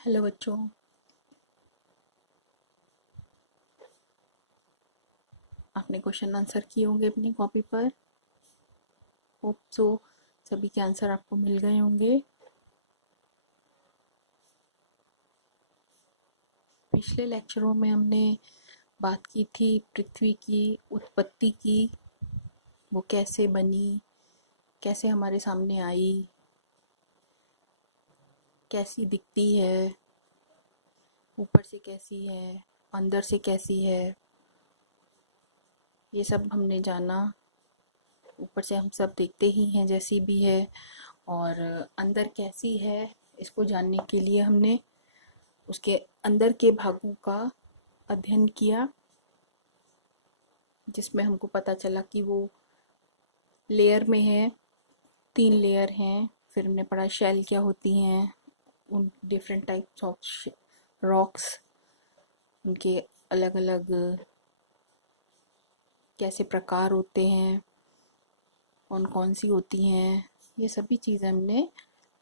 Hello बच्चों। आपने question answer किए होंगे अपनी कॉपी पर। होप सो सभी के आंसर आपको मिल गए होंगे। पिछले लेक्चरों में हमने बात की थी पृथ्वी की उत्पत्ति की। वो कैसे बनी, कैसे हमारे सामने आई, कैसी दिखती है, ऊपर से कैसी है, अंदर से कैसी है, ये सब हमने जाना। ऊपर से हम सब देखते ही हैं जैसी भी है, और अंदर कैसी है इसको जानने के लिए हमने उसके अंदर के भागों का अध्ययन किया, जिसमें हमको पता चला कि वो लेयर में है। 3 लेयर हैं। फिर हमने पढ़ा शेल क्या होती हैं, उन डिफरेंट टाइप्स ऑफ रॉक्स, उनके अलग अलग कैसे प्रकार होते हैं, कौन कौन सी होती हैं, ये सभी चीज़ें हमने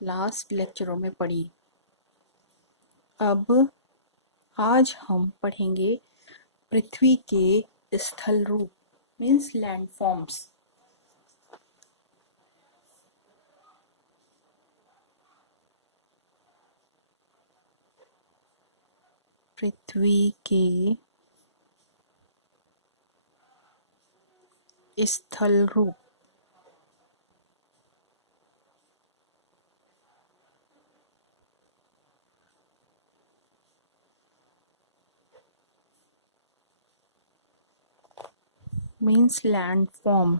लास्ट लेक्चरों में पढ़ी। अब आज हम पढ़ेंगे पृथ्वी के स्थल रूप, मीन्स लैंड फॉर्म्स। पृथ्वी के स्थल रूप। Means land form.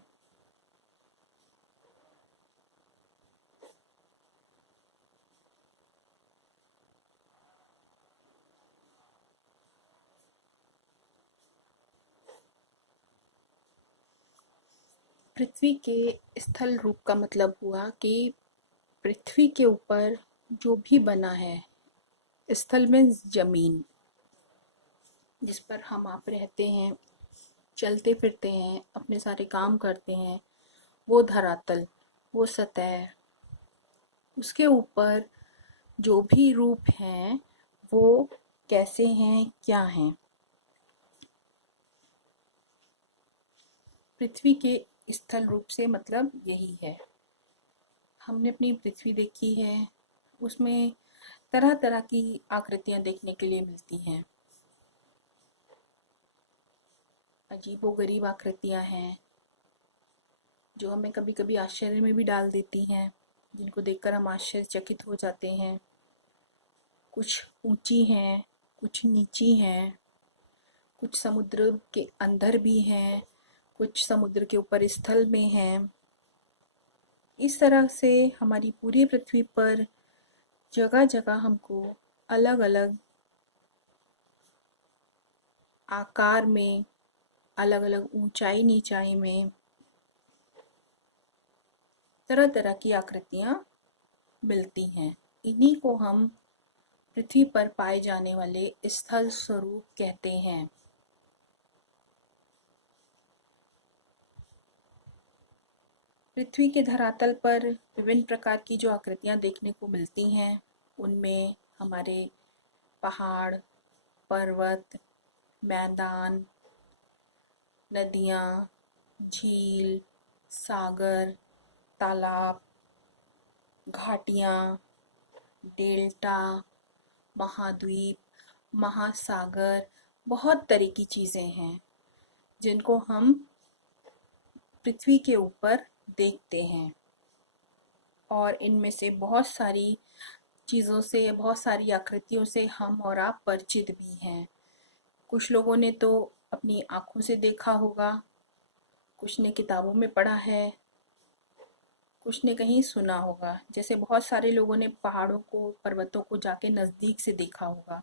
पृथ्वी के स्थल रूप का मतलब हुआ कि पृथ्वी के ऊपर जो भी बना है, स्थल में जमीन जिस पर हम आप रहते हैं, चलते फिरते हैं, अपने सारे काम करते हैं, वो धरातल, वो सतह, उसके ऊपर जो भी रूप हैं वो कैसे हैं, क्या हैं। पृथ्वी के स्थल रूप से मतलब यही है। हमने अपनी पृथ्वी देखी है, उसमें तरह तरह की आकृतियां देखने के लिए मिलती हैं। अजीबोगरीब आकृतियां हैं जो हमें कभी कभी आश्चर्य में भी डाल देती हैं, जिनको देखकर हम आश्चर्यचकित हो जाते हैं। कुछ ऊंची हैं, कुछ नीची हैं, कुछ समुद्र के अंदर भी हैं, कुछ समुद्र के ऊपर स्थल में हैं। इस तरह से हमारी पूरी पृथ्वी पर जगह जगह हमको अलग अलग आकार में, अलग अलग ऊंचाई नीचाई में तरह तरह की आकृतियां मिलती हैं। इन्हीं को हम पृथ्वी पर पाए जाने वाले स्थल स्वरूप कहते हैं। पृथ्वी के धरातल पर विभिन्न प्रकार की जो आकृतियां देखने को मिलती हैं, उनमें हमारे पहाड़, पर्वत, मैदान, नदियाँ, झील, सागर, तालाब, घाटियाँ, डेल्टा, महाद्वीप, महासागर, बहुत तरह की चीज़ें हैं जिनको हम पृथ्वी के ऊपर देखते हैं। और इनमें से बहुत सारी चीज़ों से, बहुत सारी आकृतियों से हम और आप परिचित भी हैं। कुछ लोगों ने तो अपनी आँखों से देखा होगा, कुछ ने किताबों में पढ़ा है, कुछ ने कहीं सुना होगा। जैसे बहुत सारे लोगों ने पहाड़ों को, पर्वतों को जाके नज़दीक से देखा होगा।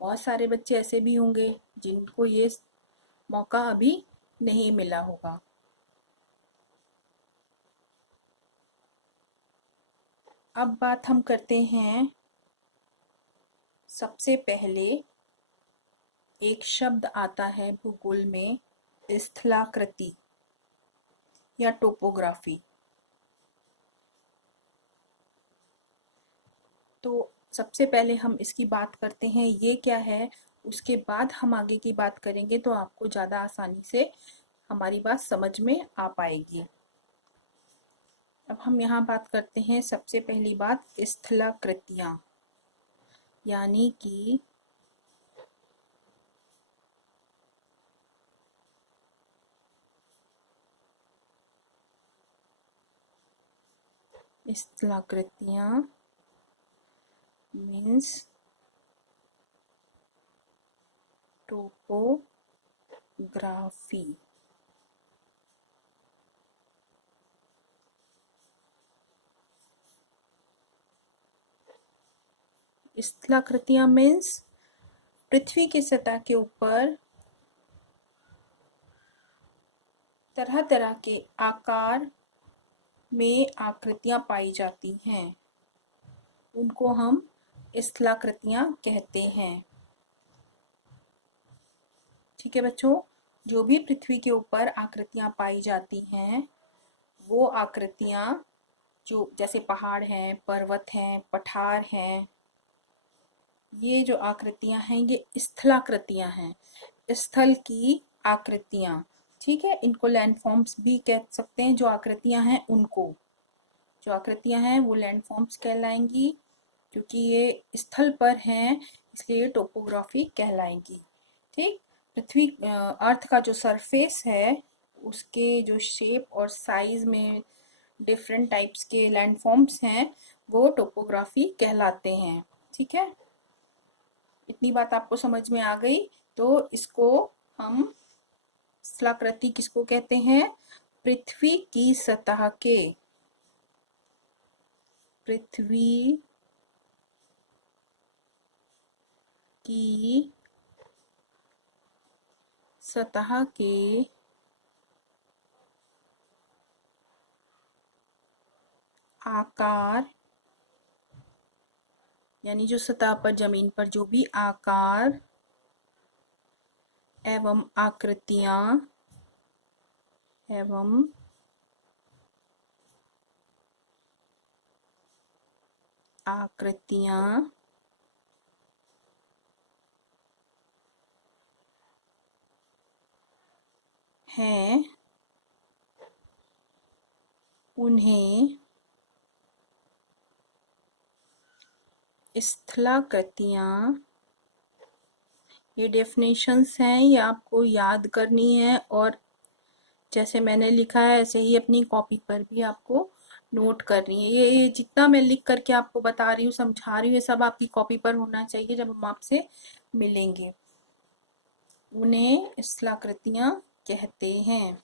बहुत सारे बच्चे ऐसे भी होंगे जिनको ये मौका अभी नहीं मिला होगा। अब बात हम करते हैं, सबसे पहले एक शब्द आता है भूगोल में, स्थलाकृति या टोपोग्राफी। तो सबसे पहले हम इसकी बात करते हैं ये क्या है, उसके बाद हम आगे की बात करेंगे तो आपको ज़्यादा आसानी से हमारी बात समझ में आ पाएगी। अब हम यहाँ बात करते हैं सबसे पहली बात स्थलाकृतियाँ, यानी कि स्थलाकृतियाँ मीन्स टोपोग्राफी। स्थलाकृतियाँ मीन्स पृथ्वी की सतह के ऊपर तरह तरह के आकार में आकृतियाँ पाई जाती हैं, उनको हम स्थलाकृतियाँ कहते हैं। ठीक है बच्चों, जो भी पृथ्वी के ऊपर आकृतियाँ पाई जाती हैं वो आकृतियाँ जो जैसे पहाड़ हैं, पर्वत हैं, पठार हैं, ये जो आकृतियाँ हैं ये स्थलाकृतियाँ हैं, स्थल की आकृतियाँ। ठीक है, इनको लैंडफॉर्म्स भी कह सकते हैं। जो आकृतियाँ हैं उनको, जो आकृतियाँ हैं वो लैंडफॉर्म्स कहलाएंगी, क्योंकि ये स्थल पर हैं इसलिए टोपोग्राफी कहलाएंगी। ठीक, पृथ्वी अर्थ का जो सरफेस है उसके जो शेप और साइज में डिफरेंट टाइप्स के लैंडफॉर्म्स हैं वो टोपोग्राफी कहलाते हैं। ठीक है, इतनी बात आपको समझ में आ गई। तो इसको हम स्थलाकृति किसको कहते हैं? पृथ्वी की सतह के, पृथ्वी की सतह के आकार, यानी जो सतह पर जमीन पर जो भी आकार एवं आकृतियां हैं उन्हें स्थलाकृतियां, ये डेफिनेशंस हैं, ये आपको याद करनी है और जैसे मैंने लिखा है ऐसे ही अपनी कॉपी पर भी आपको नोट करनी है। ये जितना मैं लिख करके आपको बता रही हूँ, समझा रही हूँ, ये सब आपकी कॉपी पर होना चाहिए जब हम आपसे मिलेंगे। उन्हें स्थलाकृतियां कहते हैं।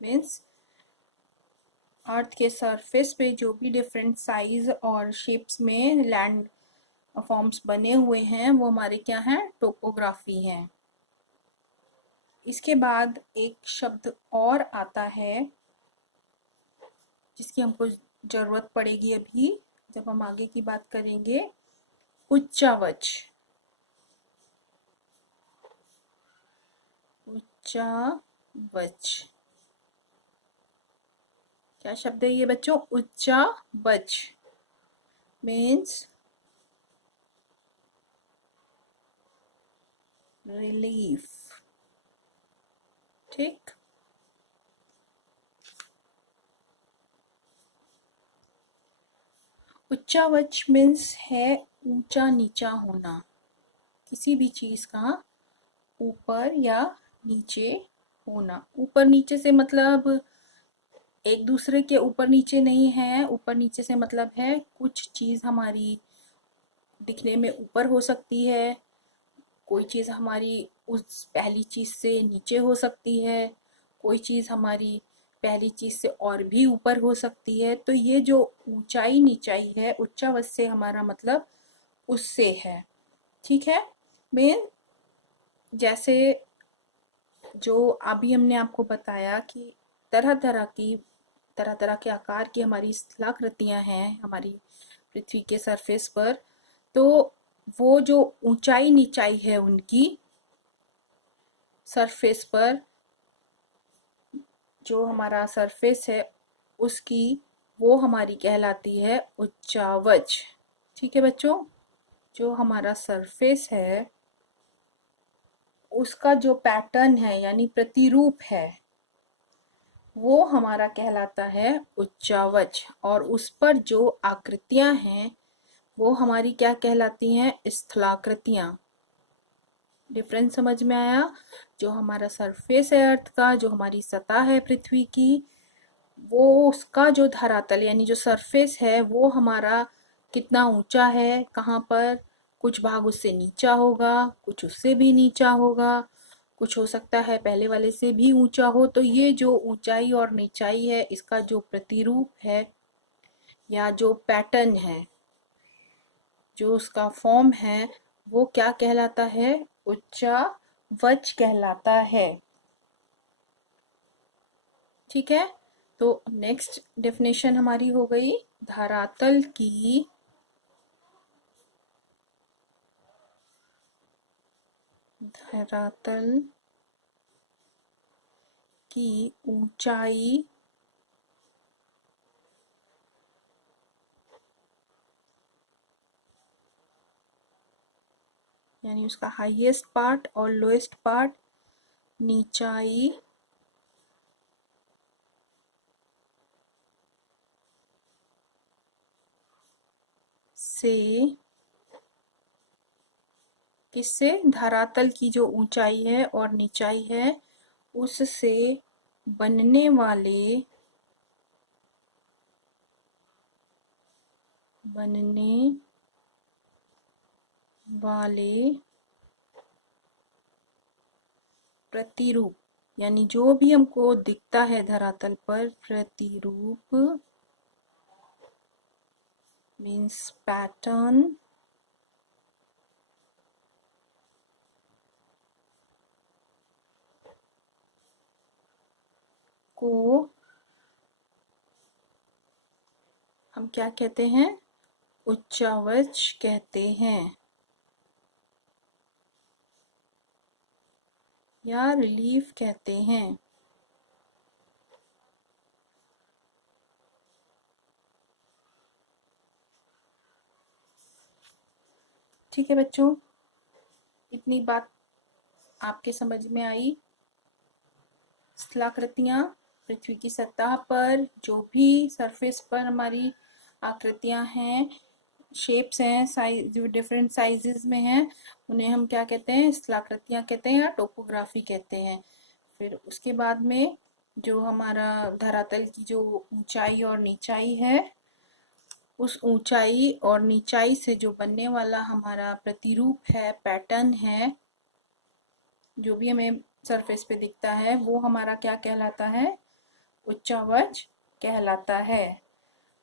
मीन्स अर्थ के सरफेस पे जो भी डिफरेंट साइज और शेप्स में लैंड फॉर्म्स बने हुए हैं वो हमारे क्या हैं? टोपोग्राफी हैं। इसके बाद एक शब्द और आता है जिसकी हमको जरूरत पड़ेगी अभी जब हम आगे की बात करेंगे, उच्चावच। उच्चावच क्या शब्द है ये बच्चों? उच्चावच मीन्स रिलीफ। ठीक, उच्चावच मीन्स है ऊंचा नीचा होना, किसी भी चीज का ऊपर या नीचे होना। ऊपर नीचे से मतलब एक दूसरे के ऊपर नीचे नहीं है, ऊपर नीचे से मतलब है कुछ चीज हमारी दिखने में ऊपर हो सकती है, कोई चीज हमारी उस पहली चीज से नीचे हो सकती है, कोई चीज हमारी पहली चीज से और भी ऊपर हो सकती है। तो ये जो ऊंचाई नीचाई है, उच्चावच से हमारा मतलब उससे है। ठीक है, मेन जैसे जो अभी हमने आपको बताया कि तरह तरह के आकार की हमारी स्थलाकृतियां हैं हमारी पृथ्वी के सरफेस पर, तो वो जो ऊंचाई नीचाई है उनकी सरफेस पर जो हमारा सरफेस है उसकी, वो हमारी कहलाती है उच्चावच। ठीक है बच्चों, जो हमारा सरफेस है उसका जो पैटर्न है यानी प्रतिरूप है वो हमारा कहलाता है उच्चावच, और उस पर जो आकृतियां हैं वो हमारी क्या कहलाती हैं? स्थलाकृतियां। डिफरेंस समझ में आया? जो हमारा सरफेस है अर्थ का, जो हमारी सतह है पृथ्वी की, वो उसका जो धरातल यानी जो सरफेस है वो हमारा कितना ऊंचा है, कहाँ पर, कुछ भाग उससे नीचा होगा, कुछ उससे भी नीचा होगा, कुछ हो सकता है पहले वाले से भी ऊंचा हो। तो ये जो ऊंचाई और नीचाई है इसका जो प्रतिरूप है या जो पैटर्न है, जो उसका फॉर्म है, वो क्या कहलाता है? उच्चावच कहलाता है। ठीक है, तो नेक्स्ट डेफिनेशन हमारी हो गई धरातल की धरातल की ऊंचाई यानी उसका हाईएस्ट पार्ट और लोएस्ट पार्ट, नीचाई से, किससे? धरातल की जो ऊंचाई है और नीचाई है उससे बनने वाले प्रतिरूप, यानी जो भी हमको दिखता है धरातल पर, प्रतिरूप मीन्स पैटर्न, को हम क्या कहते हैं? उच्चावच कहते हैं या रिलीफ कहते हैं। ठीक है बच्चों, इतनी बात आपके समझ में आई। स्थलाकृतियां पृथ्वी की सतह पर जो भी सरफेस पर हमारी आकृतियां हैं, शेप्स हैं, साइज जो डिफरेंट साइजेस में हैं, उन्हें हम क्या कहते हैं? स्थलाकृतियां कहते हैं या टोपोग्राफी कहते हैं। फिर उसके बाद में जो हमारा धरातल की जो ऊंचाई और नीचाई है, उस ऊंचाई और नीचाई से जो बनने वाला हमारा प्रतिरूप है, पैटर्न है, जो भी हमें सरफेस पे दिखता है वो हमारा क्या कहलाता है? उच्चावच कहलाता है।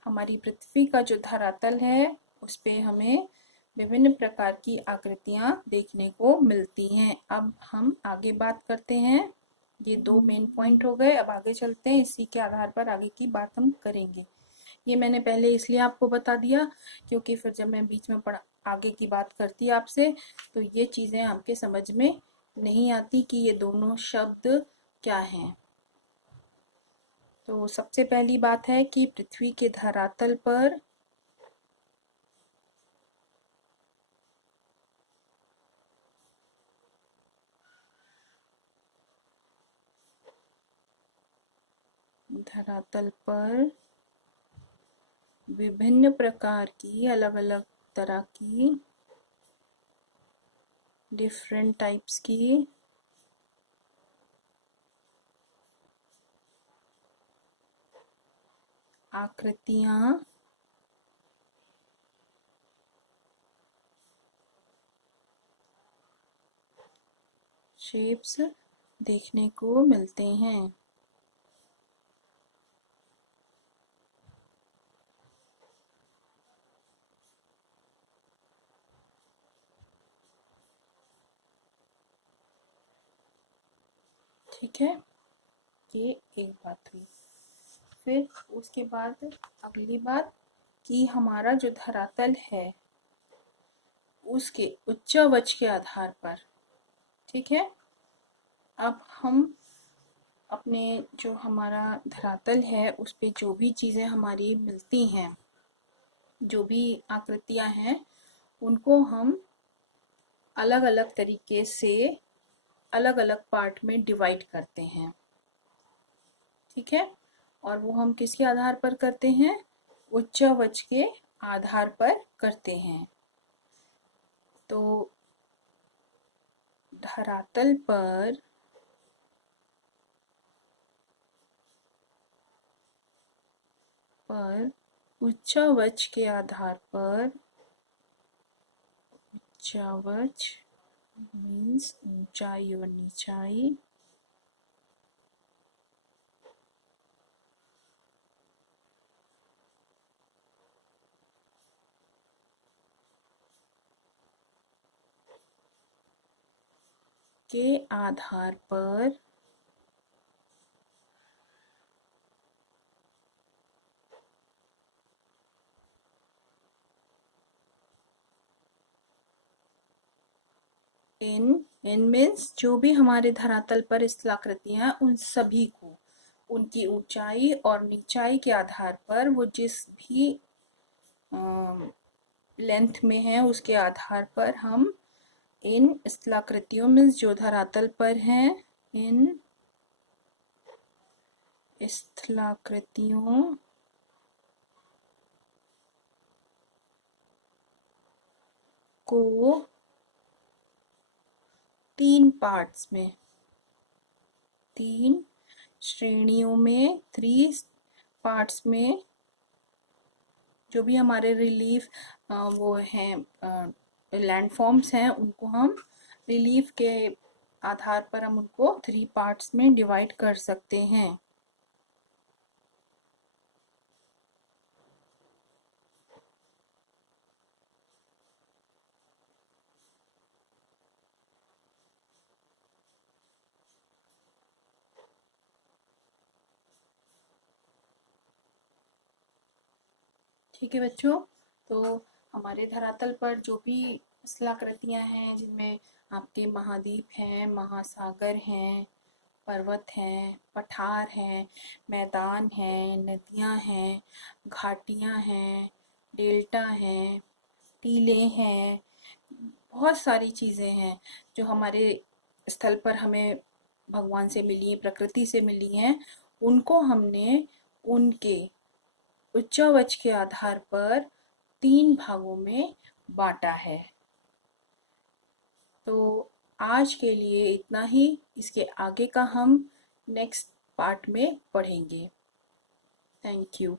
हमारी पृथ्वी का जो धरातल है उस पे हमें विभिन्न प्रकार की आकृतियां देखने को मिलती हैं। अब हम आगे बात करते हैं। ये दो मेन पॉइंट हो गए, अब आगे चलते हैं, इसी के आधार पर आगे की बात हम करेंगे। ये मैंने पहले इसलिए आपको बता दिया क्योंकि फिर जब मैं बीच में आगे की बात करती आपसे तो ये चीज़ें आपके समझ में नहीं आती कि ये दोनों शब्द क्या हैं। तो सबसे पहली बात है कि पृथ्वी के धरातल पर विभिन्न प्रकार की, अलग अलग तरह की, डिफरेंट टाइप्स की आकृतियां शेप्स देखने को मिलते हैं। ठीक है, ये एक बात हुई। फिर उसके बाद अगली बात कि हमारा जो धरातल है उसके उच्चावच के आधार पर, ठीक है, अब हम अपने जो हमारा धरातल है उस पे जो भी चीज़ें हमारी मिलती हैं, जो भी आकृतियां हैं, उनको हम अलग अलग तरीके से अलग अलग पार्ट में डिवाइड करते हैं। ठीक है, और वो हम किसके आधार पर करते हैं? उच्चावच के आधार पर करते हैं। तो धरातल पर उच्चावच के आधार पर, उच्चावच मीन्स ऊंचाई और नीचाई, के आधार पर इन मीन्स जो भी हमारे धरातल पर स्थलाकृतियां उन सभी को उनकी ऊंचाई और नीचाई के आधार पर, वो जिस भी लेंथ में है उसके आधार पर हम इन स्थलाकृतियों में जो धरातल पर हैं, इन स्थलाकृतियों को 3 पार्ट्स में, 3 श्रेणियों में, 3 पार्ट्स में, जो भी हमारे रिलीफ वो हैं लैंडफॉर्म्स हैं, उनको हम रिलीफ के आधार पर हम उनको 3 पार्ट्स में डिवाइड कर सकते हैं। ठीक है बच्चों, तो हमारे धरातल पर जो भी स्थलाकृतियां हैं, जिनमें आपके महाद्वीप हैं, महासागर हैं, पर्वत हैं, पठार हैं, मैदान हैं, नदियां हैं, घाटियां हैं, डेल्टा हैं, टीले हैं, बहुत सारी चीज़ें हैं जो हमारे स्थल पर हमें भगवान से मिली, प्रकृति से मिली हैं, उनको हमने उनके उच्चावच के आधार पर 3 भागों में बांटा है। तो आज के लिए इतना ही, इसके आगे का हम नेक्स्ट पार्ट में पढ़ेंगे। Thank you.